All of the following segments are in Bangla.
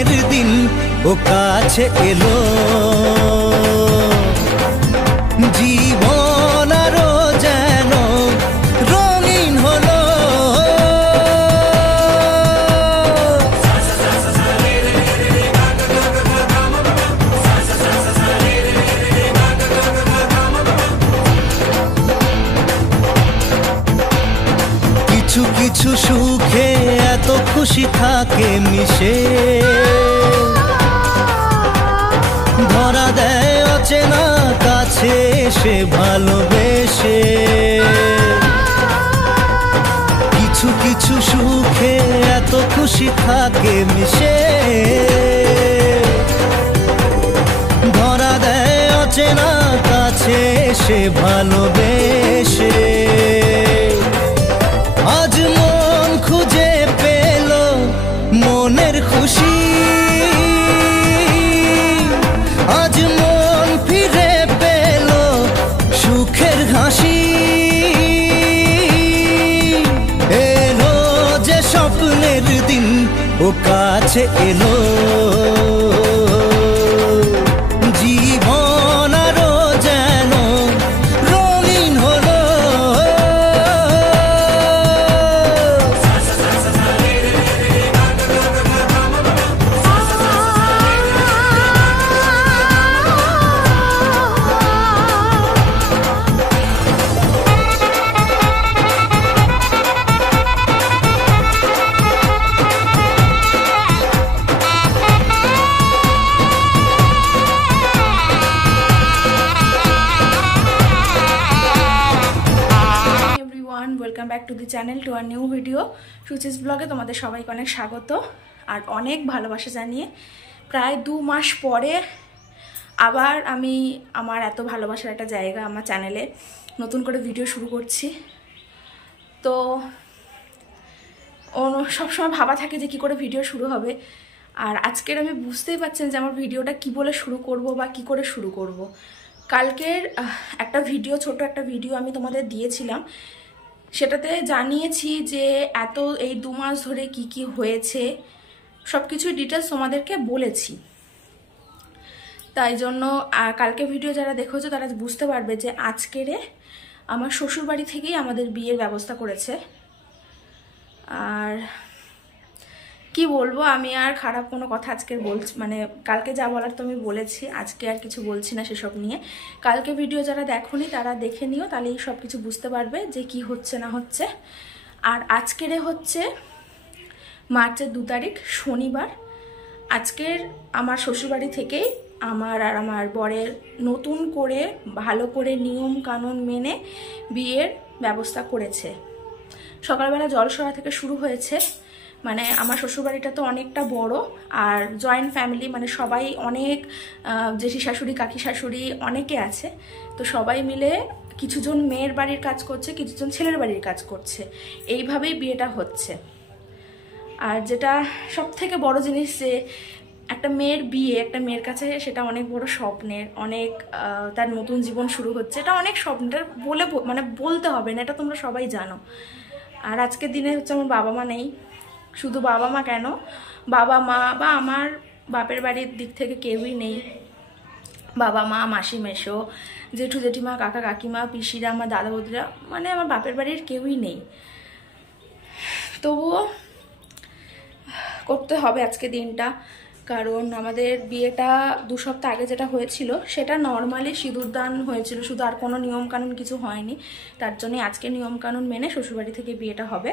স্বপ্নের দিন ও কাছে এলো, জীবন আরো যেন রঙিন হলো। কিছু কিছু সুখে এত খুশি থাকে মিশে, ধরা দেয় অচেনা কাছে এসে ভালোবেসে। কিছু কিছু সুখে এত খুশি থাকে মিশে, ধরা দেয় অচেনা কাছে এসে ভালোবেসে। আজ মন খুঁজে পেল মনের খুশি, আজ মন ফিরে পেল সুখের হাসি। এলো যে স্বপ্নের দিন ও কাছে এলো, জীবন আরো যেন রঙিন হলো। Welcome back to the channel, to our new video সুচিস ব্লগে তোমাদের সবাইকে অনেক স্বাগত আর অনেক ভালোবাসা জানিয়ে প্রায় 2 মাস পরে আবার আমি আমার এত ভালোবাসার একটা জায়গা আমার চ্যানেলে নতুন করে ভিডিও শুরু করছি। তো সবসময় ভাবা থাকে যে কী করে ভিডিও শুরু হবে, আর আজকের আমি বুঝতেই পারছেন যে আমার ভিডিওটা কি বলে শুরু করব বা কি করে শুরু করব। কালকের একটা ভিডিও, ছোট একটা ভিডিও আমি তোমাদের দিয়েছিলাম, সেটাতে জানিয়েছি যে এত এই 2 মাস ধরে কি কি হয়েছে সব কিছু ডিটেলস তোমাদেরকে বলেছি। তাই জন্য কালকে ভিডিও যারা দেখেছো তারা বুঝতে পারবে যে আজকেরে আমার শ্বশুরবাড়ি থেকেই আমাদের বিয়ের ব্যবস্থা করেছে। আর কি বলবো, আমি আর খারাপ কোনো কথা আজকে বলছি, মানে কালকে যা বলার তো আমি বলেছি, আজকে আর কিছু বলছি না সেসব নিয়ে। কালকে ভিডিও যারা দেখোনি তারা দেখে নিও, তাহলেই সব কিছু বুঝতে পারবে যে কি হচ্ছে না হচ্ছে। আর আজকেরে হচ্ছে মার্চের 2 তারিখ শনিবার। আজকের আমার শ্বশুরবাড়ি থেকেই আমার আর আমার বরের নতুন করে ভালো করে নিয়ম কানুন মেনে বিয়ের ব্যবস্থা করেছে। সকালবেলা জলসরা থেকে শুরু হয়েছে। মানে আমার শ্বশুরবাড়িটা তো অনেকটা বড় আর জয়েন্ট ফ্যামিলি, মানে সবাই অনেক জেঠি শাশুড়ি কাকি শাশুড়ি অনেকে আছে। তো সবাই মিলে কিছুজন মেয়ের বাড়ির কাজ করছে, কিছুজন ছেলের বাড়ির কাজ করছে, এইভাবেই বিয়েটা হচ্ছে। আর যেটা সব থেকে বড় জিনিস যে একটা মেয়ের বিয়ে একটা মেয়ের কাছে সেটা অনেক বড় স্বপ্নের, অনেক তার নতুন জীবন শুরু হচ্ছে, এটা অনেক স্বপ্নের বলে মানে বলতে হবে না, এটা তোমরা সবাই জানো। আর আজকের দিনে হচ্ছে আমার বাবা মা নেই, শুধু বাবা মা কেন, বাবা মা বা আমার বাপের বাড়ির দিক থেকে কেউই নেই। বাবা মা, মাসি মেশো, জেঠু জেঠিমা, কাকা কাকিমা, পিসিরা, আমার দাদা বৌদিরা, মানে আমার বাপের বাড়ির কেউই নেই। তবুও করতে হবে আজকে দিনটা, কারণ আমাদের বিয়েটা 2 সপ্তাহ আগে যেটা হয়েছিল সেটা নর্মালি সিঁদুরদান হয়েছিল, শুধু আর কোনো নিয়মকানুন কিছু হয়নি। তার জন্যে আজকে নিয়মকানুন মেনে শ্বশুরবাড়ি থেকে বিয়েটা হবে।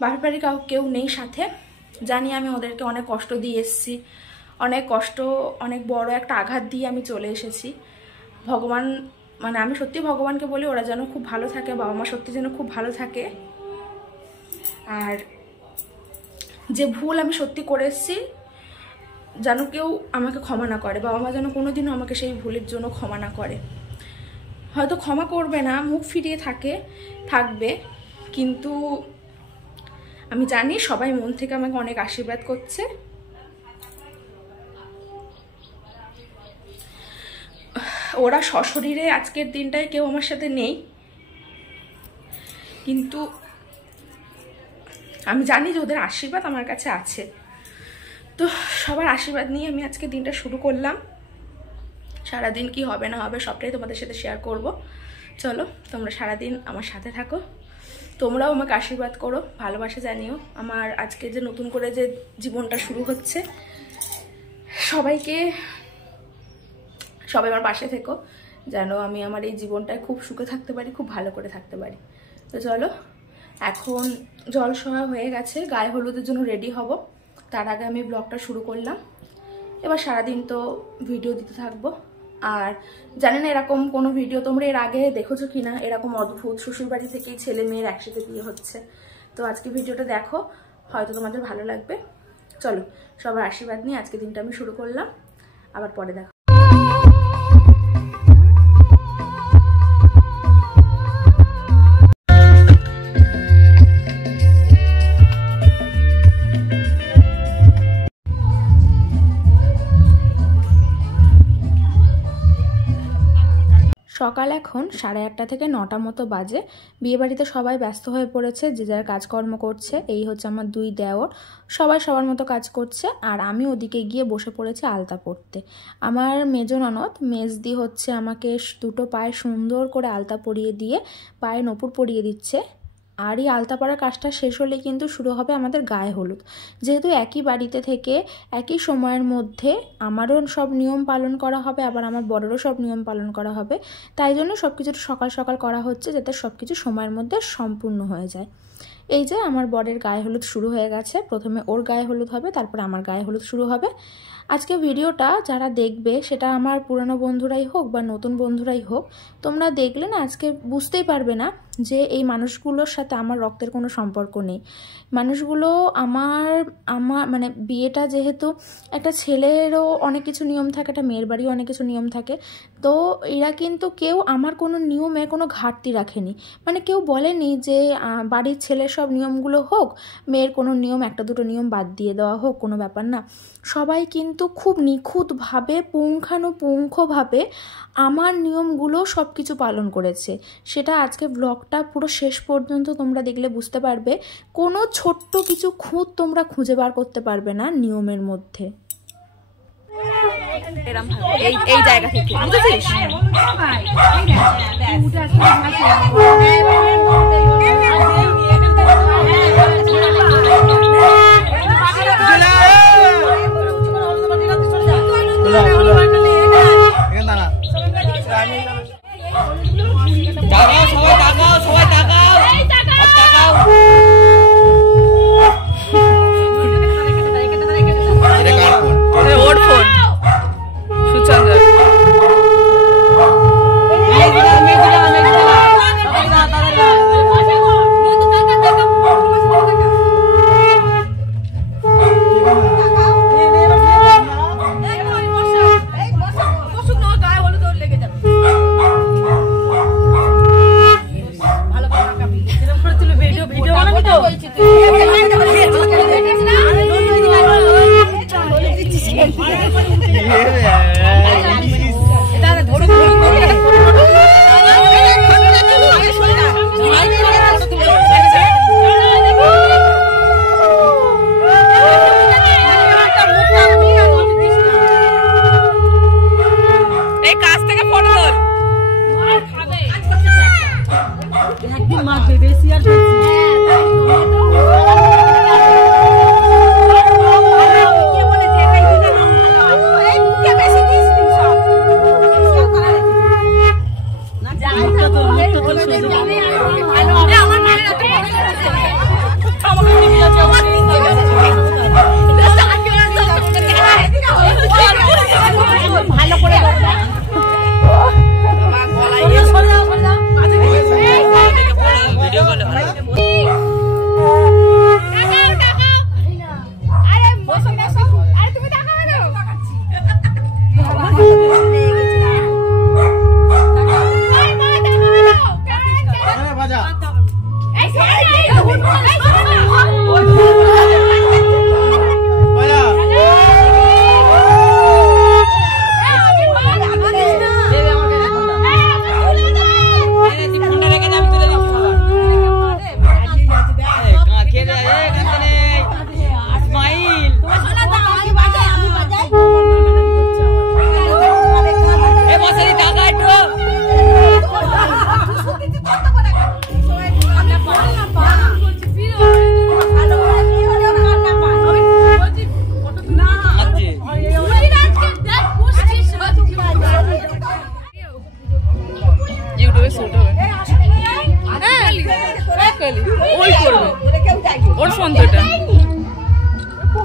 বাপের বাড়ি কেউ নেই সাথে, জানি আমি ওদেরকে অনেক কষ্ট দিয়ে এসেছি, অনেক কষ্ট, অনেক বড় একটা আঘাত দিয়ে আমি চলে এসেছি। ভগবান, মানে আমি সত্যি ভগবানকে বলি ওরা যেন খুব ভালো থাকে, বাবা মা সত্যি যেন খুব ভালো থাকে। আর যে ভুল আমি সত্যি করে এসেছি যেন কেউ আমাকে ক্ষমা না করে, বাবা মা যেন কোনোদিনও আমাকে সেই ভুলের জন্য ক্ষমা না করে। হয়তো ক্ষমা করবে না, মুখ ফিরিয়ে থাকবে, কিন্তু আমি জানি সবাই মন থেকে আমাকে অনেক আশীর্বাদ করছে। ওরা সশরীরে আজকের দিনটায় কেউ আমার সাথে নেই, কিন্তু আমি জানি যে ওদের আশীর্বাদ আমার কাছে আছে। তো সবার আশীর্বাদ নিয়ে আমি আজকে দিনটা শুরু করলাম। সারাদিন কি হবে না হবে সবটাই তোমাদের সাথে শেয়ার করব। চলো তোমরা সারাদিন আমার সাথে থাকো, তোমরাও আমাকে আশীর্বাদ করো, ভালোবাসা জানিও। আমার আজকে যে নতুন করে যে জীবনটা শুরু হচ্ছে, সবাই আমার পাশে থেকো, যেন আমি আমার এই জীবনটায় খুব সুখে থাকতে পারি, খুব ভালো করে থাকতে পারি। তো চলো, এখন জল সওয়া হয়ে গেছে, গায়ে হলুদের জন্য রেডি হব। তার আগে আমি ব্লগটা শুরু করলাম। এবার সারাদিন তো ভিডিও দিতে থাকবো। আর জানি না এরকম কোনো ভিডিও তোমরা এর আগে দেখেছো কিনা, এরকম অদ্ভুত শ্বশুরবাড়ি থেকেই ছেলে মেয়ের একসাথে বিয়ে হচ্ছে। তো আজকে ভিডিওটা দেখো, হয়তো তোমাদের ভালো লাগবে। চলো, সবার আশীর্বাদ নিয়ে আজকে দিনটা আমি শুরু করলাম, আবার পরে দেখো। সকাল এখন 8:30 থেকে 9টা মতো বাজে। বিয়েবাড়িতে সবাই ব্যস্ত হয়ে পড়েছে, যে যার কাজকর্ম করছে। এই হচ্ছে আমার 2 দেওর, সবাই সবার মতো কাজ করছে। আর আমি ওদিকে গিয়ে বসে পড়েছি আলতা পরতে। আমার মেজো ননদ মেজদি হচ্ছে আমাকে দুটো পায়ে সুন্দর করে আলতা পরিয়ে দিয়ে পায়ে নপুর পরিয়ে দিচ্ছে। আর এই আলতা পরার কাজটা শেষ হলেই কিন্তু শুরু হবে আমাদের গায়ে হলুদ। যেহেতু একই বাড়িতে থেকে একই সময়ের মধ্যে আমারও সব নিয়ম পালন করা হবে, আবার আমার বড়েরও সব নিয়ম পালন করা হবে, তাই জন্য সব কিছু সকাল সকাল করা হচ্ছে, যাতে সব কিছু সময়ের মধ্যে সম্পূর্ণ হয়ে যায়। এই যে আমার বরের গায়ে হলুদ শুরু হয়ে গেছে। প্রথমে ওর গায়ে হলুদ হবে, তারপর আমার গায়ে হলুদ শুরু হবে। আজকে ভিডিওটা যারা দেখবে, সেটা আমার পুরনো বন্ধুরাই হোক বা নতুন বন্ধুরাই হোক, তোমরা দেখলে না আজকে বুঝতেই পারবে না যে এই মানুষগুলোর সাথে আমার রক্তের কোনো সম্পর্ক নেই। মানুষগুলো আমার মানে বিয়েটা যেহেতু একটা ছেলেরও অনেক কিছু নিয়ম থাকে, একটা মেয়ের বাড়িও অনেক কিছু নিয়ম থাকে, তো এরা কিন্তু কেউ আমার কোনো নিয়মে কোনো ঘাটতি রাখেনি। মানে কেউ বলেনি যে বাড়ির ছেলের সব নিয়মগুলো হোক, মেয়ের কোনো নিয়ম একটা দুটো নিয়ম বাদ দিয়ে দেওয়া হোক, কোনো ব্যাপার না। সবাই কিন্তু খুব নিখুঁতভাবে, পুঙ্খানুপুঙ্খভাবে আমার নিয়মগুলো সব কিছু পালন করেছে। সেটা আজকে ব্লগটা পুরো শেষ পর্যন্ত তোমরা দেখলে বুঝতে পারবে। কোনো ছোট্ট কিছু খুঁত তোমরা খুঁজে বার করতে পারবে না নিয়মের মধ্যে। এই জায়গা থেকে বুঝেছিস?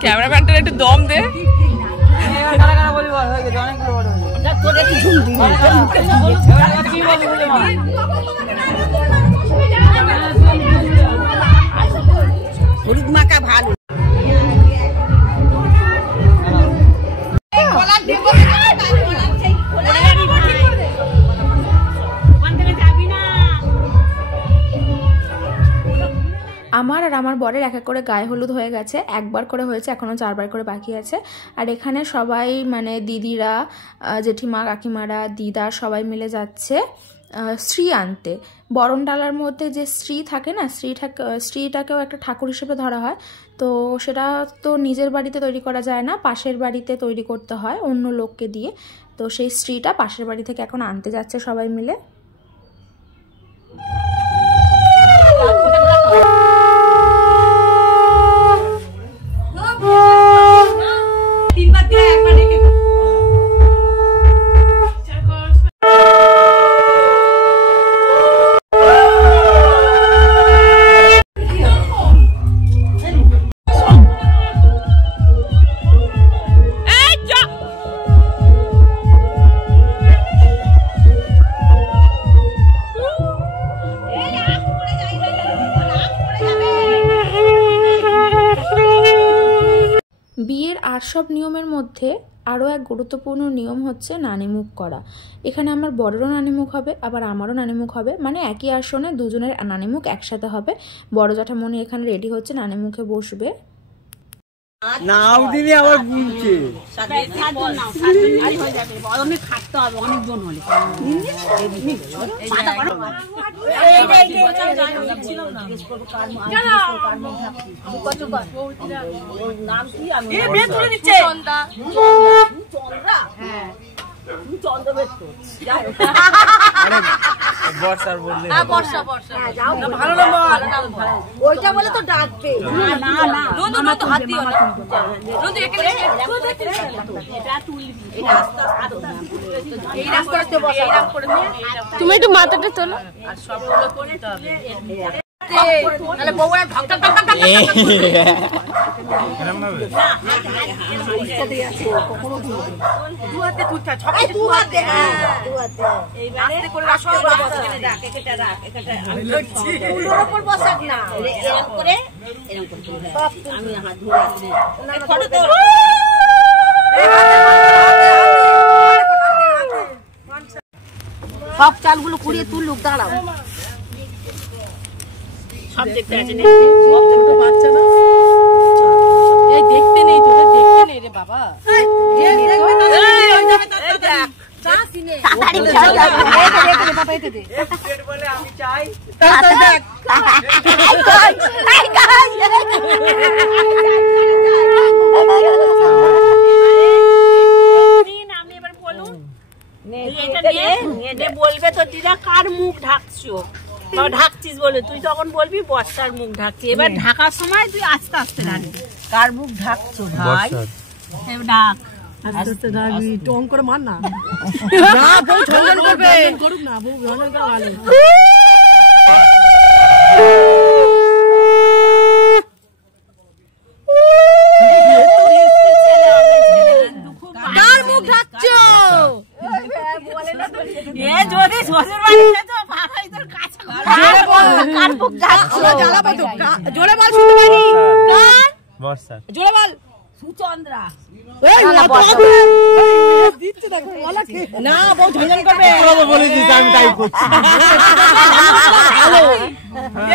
ক্যামেরাম্যানটার একটু দম দে। হলুদ মাখা ভালো। আমার আর আমার বরের এক এক করে গায়ে হলুদ হয়ে গেছে, একবার করে হয়েছে, এখনও 4 বার করে বাকি আছে। আর এখানে সবাই মানে দিদিরা, জেঠিমা, কাকিমারা, দিদা সবাই মিলে যাচ্ছে শ্রী আনতে। বরণ ডালার মধ্যে যে শ্রী থাকে না, শ্রীটাকেও একটা ঠাকুর হিসেবে ধরা হয়। তো সেটা তো নিজের বাড়িতে তৈরি করা যায় না, পাশের বাড়িতে তৈরি করতে হয় অন্য লোককে দিয়ে। তো সেই শ্রীটা পাশের বাড়ি থেকে এখন আনতে যাচ্ছে সবাই মিলে। বিয়ের আর সব নিয়মের মধ্যে আরও এক গুরুত্বপূর্ণ নিয়ম হচ্ছে নানিমুখ করা। এখানে আমার বড়েরও নানিমুখ হবে, আবার আমারও নানিমুখ হবে, মানে একই আসনে দুজনের নানিমুখ একসাথে হবে। বড় জ্যাঠামণি এখানে রেডি হচ্ছে, নানিমুখে বসবে। নাও দিনে আবার বুঝছে খাটতে হবে অনেকজন হলে। নাম কি আমি ওইটা বলে তো ডাকবে তুমি একটু মাথাটা তোলো। সব চালগুলো কুড়িয়ে তুলুক, দাঁড়াও। সব দেখতে আছে বাচ্চা না, এই দেখতে নেই তোদের, দেখতে নেই রে বাবা। আমি চাই বলবে তো দিদা কার মুখ ঢাকছো, ঢাকছিস বলে তুই তখন বলবি বর্ষার মুখ ঢাকছি। এবার ঢাকার সময় তুই আস্তে আস্তে ঢাকবি কার মুখ ঢাকছো ভাই। ডাক আস্তে আস্তে ঢাকবি, টং করে মার না, বউ ঠঙ্গন করবে, করুক না বউ ঠঙ্গন করে ভালো। কার মুখ ঢাকছো? এ যদি শ্বশুর বাড়িতে তো ভাড়াই তোর কাছে জোরে বল, কার মুখ ঢাকছো? জ্বালাবো তো, জোরে বল, শুনতে পারি। কার? বর্ষা। জোরে বল। সুচন্দ্রা। এই না দিচ্ছে দেখো, ওলা কে না বউ ঝঞ্ঝন করবে, তোরা বলে দিস আমি তাই করছি।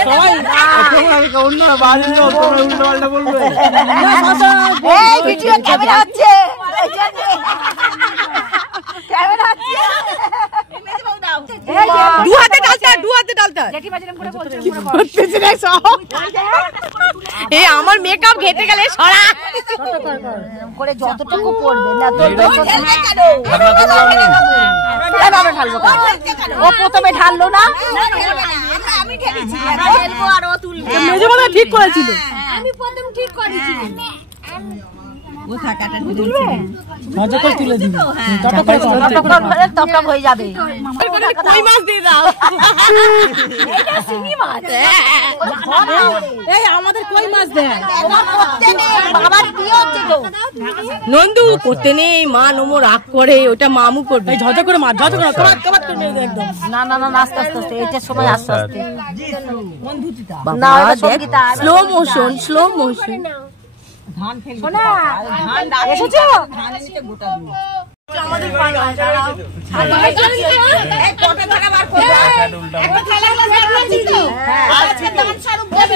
সবাই আমি অন্য বাড়ির লোক, তোমরা উল্টোপাল্টা বলবে। এই ভিডিও ক্যামেরা হচ্ছে, ক্যামেরা হচ্ছে। দু হাতে ডালতা, দু হাতে ডালতা। কি করতেছিস রে সব? এই আমার মেকআপ ঘেটে গেলে সরা করে যতটুকু পড়বে না তো এভাবে ঢালবো। ও প্রথমে ঢাললো না, আমি ঢেলেছি, ঢেলবো আর ও তুলবে। মেজে বলে ঠিক করেছিল, আমি প্রথম ঠিক করেছি। তুলে দিবি টপ হয়ে যাবে কই মাছ দিয়ে দাও এই আমাদের কই মাছ দেয় বাবার কি হচ্ছে তো নন্দু করতে নেই মা নমো রাগ করে ওটা মামু করবে ঝজা করে মাছ ঝজা করে কবাত করে মেরে দে একদম না না না আস্তে আস্তে আস্তে এইটার সময় আস্তে আস্তে না স্লো মোশন ধান ফেল শোনা ধান এসেছো আমাদের কটা টাকা বার করবে একটা থালা গ্লাস বার দিও আজকে দান স্বরূপ দেবে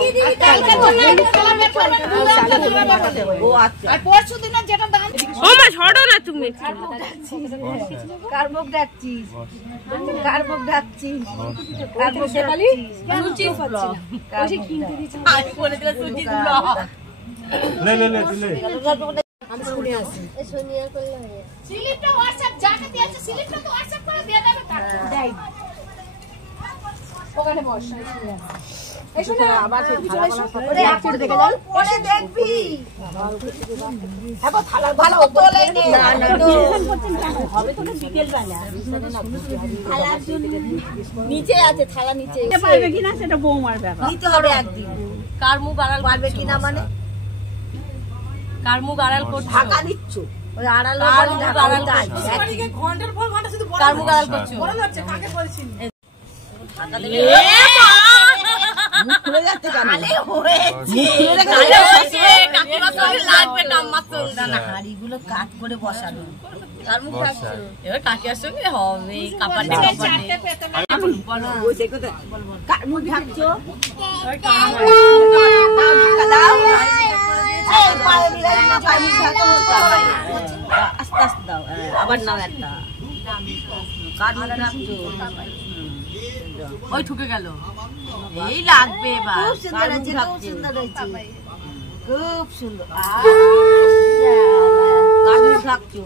কি দিবি কালকে থালা বার করবে ও আচ্ছা আর পরশু দিনে যেটা দান ও মা ছড়ো না তুমি কার মুখ ডাকছিস কার মুখ ডাকছিস কার মুখ ডাকছিস সুচি পাচ্ছি না ওই কিনতে দিছি আমি বলে দিলাম সুচি গুলো লে আমি শুনে আসি এই সোনিয়া করলে হয় স্লিপটা WhatsApp যাকে দিয়েছে স্লিপটা তো WhatsApp করে দিয়ে দেবে তার দেই ওখানে বস এই শুনে আবার চলে এসো ওরে একটু দেখে যাও পরে দেখবি হ্যাঁ থালা ভালো তোলে নে না না হবে তো বিকেল বেলা থালা নিচে আছে থালা নিচে পারবে কিনা সেটা বৌমার ব্যাপার নিতে হবে একদিন কার মুখ আড়াল পারবে কিনা মানে কার মুখ আড়াল করছো ঢাকা দিচ্ছ ওই আড়াল বলি ঢাকা দাই ঘন্টার পর ঘন্টা শুধু কার মুখ আড়াল করছো বড় হচ্ছে কাকে বলছিস মুখ খুলে যাচ্ছে কেন আরে হয়েছে কাকিমা সঙ্গে লাগবে না মাত্র না হাড়িগুলো কাট করে বসানো কার মুখ থাকছে এবার কাকিয়ার সঙ্গে হবে কাপাটে ওই দেখো তো কার মুখ ঢাকছো আস্তে আস্তে দাও আবার নাও একটা কার মুখ ঢাকছো ওই ঠুকে গেল এই লাগবে এবার খুব সুন্দর আছে খুব সুন্দর আছে খুব সুন্দর কার মুখ ঢাকছো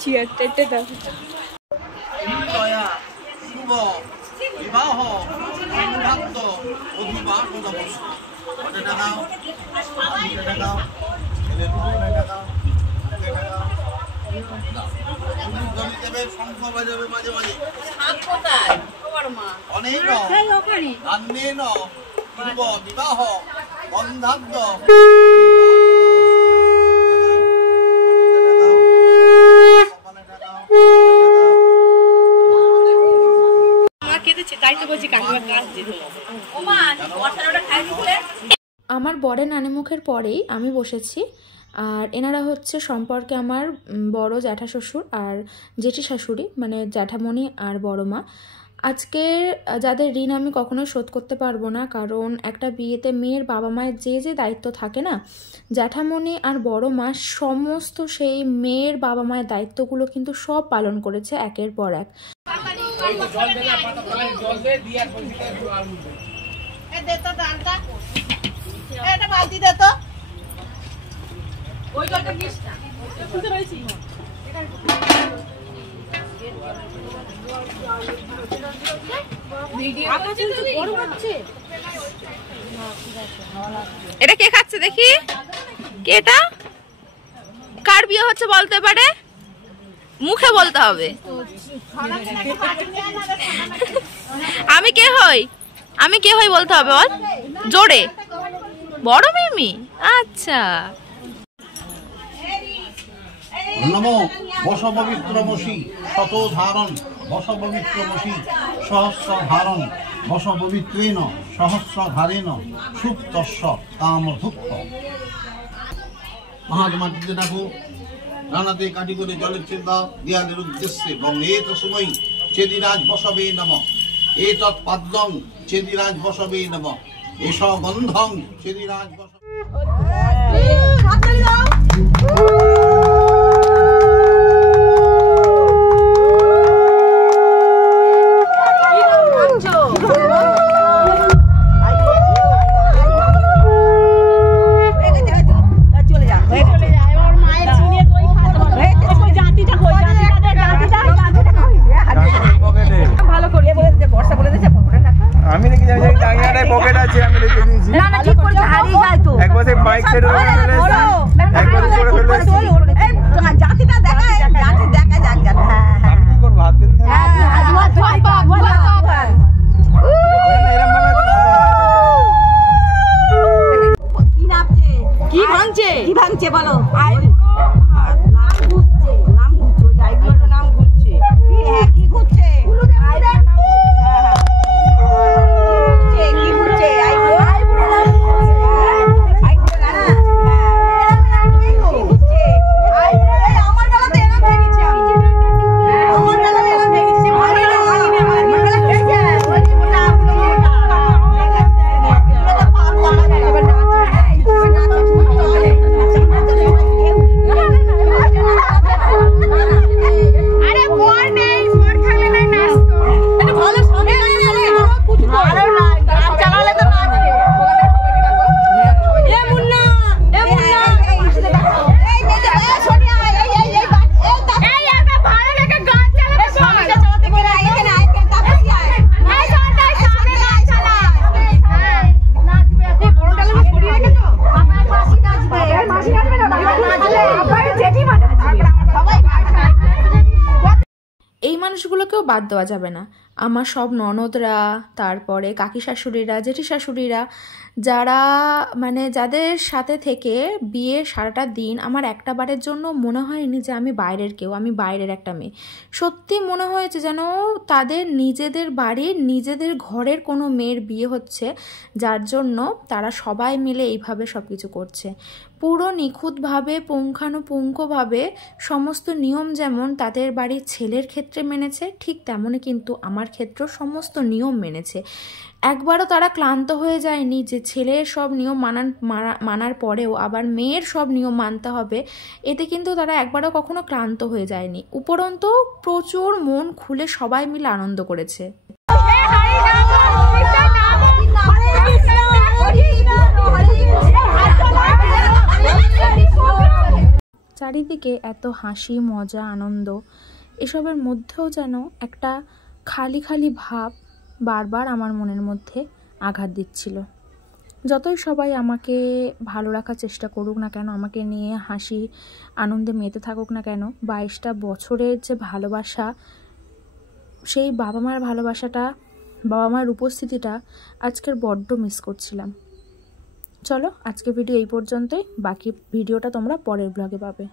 চেয়ারটা দাও শুভ বিবাহ বন্ধুত্ব অধিবাস শঙ্খ বাজাবে মাঝে মাঝে অনেক শুভ বিবাহ বন্ধাব্দ আমার বরের নানিমুখের পরেই আমি বসেছি আর এনারা হচ্ছে সম্পর্কে আমার বড় জ্যাঠা শ্বশুর আর জেঠি শাশুড়ি মানে জ্যাঠামণি আর বড় মা। আজকে যাদের ঋণ আমি কখনোই শোধ করতে পারবো না, কারণ একটা বিয়েতে মেয়ের বাবা মায়ের যে যে দায়িত্ব থাকে না, জ্যাঠামণি আর বড় মা সমস্ত সেই মেয়ের বাবা মায়ের দায়িত্বগুলো কিন্তু সব পালন করেছে একের পর এক। এটা কে খাচ্ছে দেখি, কে এটা, কার বিয়ে হচ্ছে বলতে পারে, মুখে বলতে হবে। আমি কে হই, আমি কে হই বলতে হবে, বল জোরে, বড় মিমি। আচ্ছা নমো বশপবিত্রমসি শত ধারণ বশপবিত্রমসি সহস্র ধারণ বশপবিত্রেণ সহস্র ধারেণ সুপ্তস্য কামধুক্ত। মহাত্মাটিতে দেখো রানাতে কাটি করে জলের চিন্তা দেয়ালের উদ্দেশ্যে বঙ্গেত সময় চেদিরাজ বসবে নম এতৎ পাদ্যং চেদিরাজ বসবে নম এস গন্ধং চেদিরাজ বসবে। মানুষগুলোকেও বাদ দেওয়া যাবে না। আমার সব ননদরা, তারপরে কাকি শাশুড়িরা, জেঠি শাশুড়িরা, যারা মানে যাদের সাথে থেকে বিয়ের সারাটা দিন আমার একটা বারের জন্য মনে হয়নি যে আমি বাইরের কেউ, আমি বাইরের একটা মেয়ে। সত্যি মনে হয়েছে যেন তাদের নিজেদের বাড়ির নিজেদের ঘরের কোনো মেয়ের বিয়ে হচ্ছে, যার জন্য তারা সবাই মিলে এইভাবে সব কিছু করছে। পুরো নিখুঁতভাবে পুঙ্খানুপুঙ্খভাবে সমস্ত নিয়ম যেমন তাদের বাড়ির ছেলের ক্ষেত্রে মেনেছে, ঠিক তেমনই কিন্তু আমার ক্ষেত্রেও সমস্ত নিয়ম মেনেছে। একবারও তারা ক্লান্ত হয়ে যায়নি যে ছেলের সব নিয়ম মানার পরেও আবার মেয়ের সব নিয়ম মানতে হবে, এতে কিন্তু তারা একবারও কখনো ক্লান্ত হয়ে যায়নি। উপরন্তু প্রচুর মন খুলে সবাই মিলে আনন্দ করেছে। চারিদিকে এত হাসি, মজা, আনন্দ, এসবের মধ্যেও যেন একটা খালি খালি ভাব বারবার আমার মনের মধ্যে আঘাত দিচ্ছিল। যতই সবাই আমাকে ভালো রাখার চেষ্টা করুক না কেন, আমাকে নিয়ে হাসি আনন্দে মেতে থাকুক না কেন, 22টা বছরের যে ভালোবাসা, সেই বাবা মার ভালোবাসাটা, বাবা মার উপস্থিতিটা আজকের বড্ড মিস করছিলাম। চলো আজকে ভিডিও এই পর্যন্তই, বাকি ভিডিওটা তোমরা পরের ব্লগে পাবে।